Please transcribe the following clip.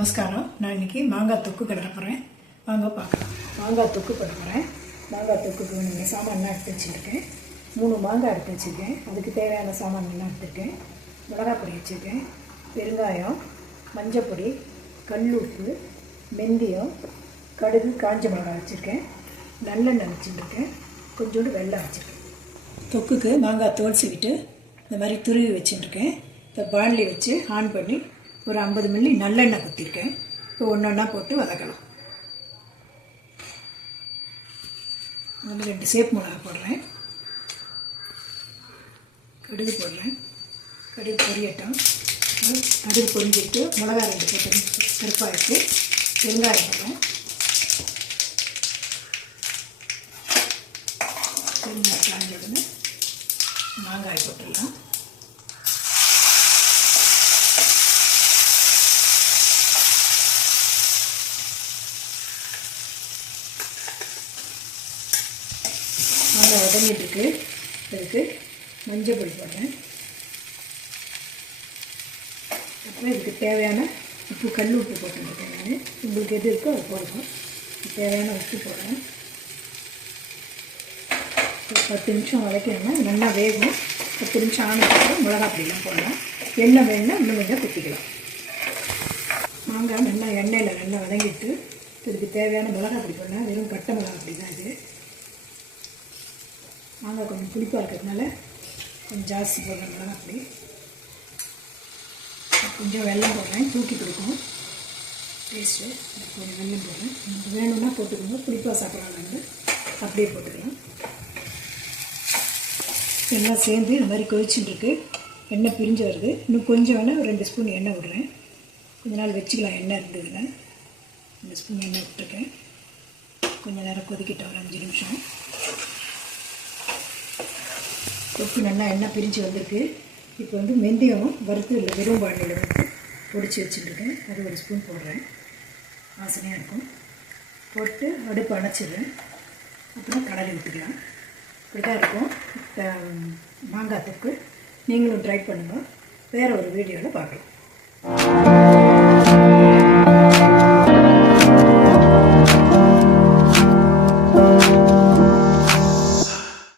நமஸ்காரம். நான் இன்றைக்கி மாங்காய் தொக்கு கிளற போகிறேன். வாங்க பார்க்கலாம். மாங்காய் தொக்கு பண்ண போகிறேன். மாங்காய் தொக்குக்கு நீங்கள் சாமான்லாம் எடுத்து வச்சுருக்கேன். 3 மாங்காய் எடுத்து வச்சுருக்கேன். அதுக்கு தேவையான சாமான்லாம் எடுத்துருக்கேன். மிளகாய் பொடி வச்சுருக்கேன், பெருங்காயம், மஞ்சப்பொடி, கல்லுப்பு, வெந்தயம், கடுகு, காஞ்ச மிளகாய் வச்சுருக்கேன், நல்லெண்ணெய் வச்சுருக்கேன், கொஞ்சோண்டு வெல்லம் வச்சுருக்கேன். தொக்குக்கு மாங்காய் தோல் சீவிட்டு இந்த மாதிரி துருவி வச்சுருக்கேன். இப்போ பாண்ட்லி வச்சு ஆன் பண்ணி ஒரு 50 மில்லி நல்லெண்ணெய் ஊற்றிருக்கேன். இப்போ ஒன்றா போட்டு வதக்கலாம். அதில் 2 சேப்பு மிளகா போடுறேன், கடுகு போடுறேன், கடுகு பொரியட்டும். கடுகு பொரிஞ்சிட்டு மிளகா 2 போட்டு கருப்பாயிட்டு வெங்காயம் போடுறேன். வெங்காயம் காஞ்ச உடனே மாங்காய் போட்டுடலாம். மாங்காய் வதங்கிட்டுருக்கு. இதுக்கு மஞ்சள் பொடி போடுறேன். அப்புறம் இதுக்கு தேவையான உப்பு, கல் உப்பு போட்டுருக்கேன். நான் உங்களுக்கு எது இருக்கோ அது போடுறோம். தேவையான உப்பு போடுறேன். ஒரு 10 நிமிஷம் வதக்கணும்னா நல்லா வேகும். 10 நிமிஷம் ஆனதுக்கப்புறம் மிளகாய் பொடியெலாம் போடலாம். எண்ணெய் வேணுன்னா இன்னும் கொஞ்சம் குத்திக்கலாம். மாங்காய் நல்லா எண்ணெயில் நல்லா வதங்கிட்டு இதுக்கு தேவையான மிளகாய் பொடி போடலாம். வெறும் கட்டை மிளகாய் பொடி தான் இது. மாங்காய் கொஞ்சம் புளிப்பாக இருக்கிறதுனால கொஞ்சம் ஜாஸ்தி போடுறேன் மிளகாய் பொடி. கொஞ்சம் வெல்லம் போடுறேன், தூக்கி கொடுக்கும் டேஸ்ட்டு. கொஞ்சம் வெல்லம் போடுறேன். நமக்கு வேணும்னா போட்டுக்கோங்க. புளிப்பாக சாப்பிட்றாங்க அப்படியே போட்டுக்கலாம். எல்லாம் சேர்ந்து இந்த மாதிரி கொதிச்சுட்டுருக்கு. எண்ணெய் பிரிஞ்சு வருது. இன்னும் கொஞ்சம் வேணால் ஒரு 2 ஸ்பூன் எண்ணெய் விடுறேன். கொஞ்ச நாள் வச்சுக்கலாம். எண்ணெய் இருந்ததுன்னா 2 ஸ்பூன் எண்ணெய் விட்டுருக்கேன். கொஞ்சம் நேரம் கொதிக்கிட்டேன், ஒரு 5 நிமிஷம். தொக்கு நல்லா எண்ணெய் பிரிஞ்சு வந்திருக்கு. இப்போ வெந்தயம் வறுத்து இல்லை வெறும் பாண்டியில் வறுத்து பொடிச்சு வச்சுட்டுருக்கேன். அது 1 ஸ்பூன் போடுறேன். வாசனையாக இருக்கும். போட்டு அடுப்பு அணைச்சிடுறேன். அப்புறம் கடலை விட்டுக்கலாம். இப்படி தான் இருக்கும் மாங்காய் தொக்கு. நீங்களும் ட்ரை பண்ணுங்கள். வேறு ஒரு வீடியோவில் பார்க்கலாம்.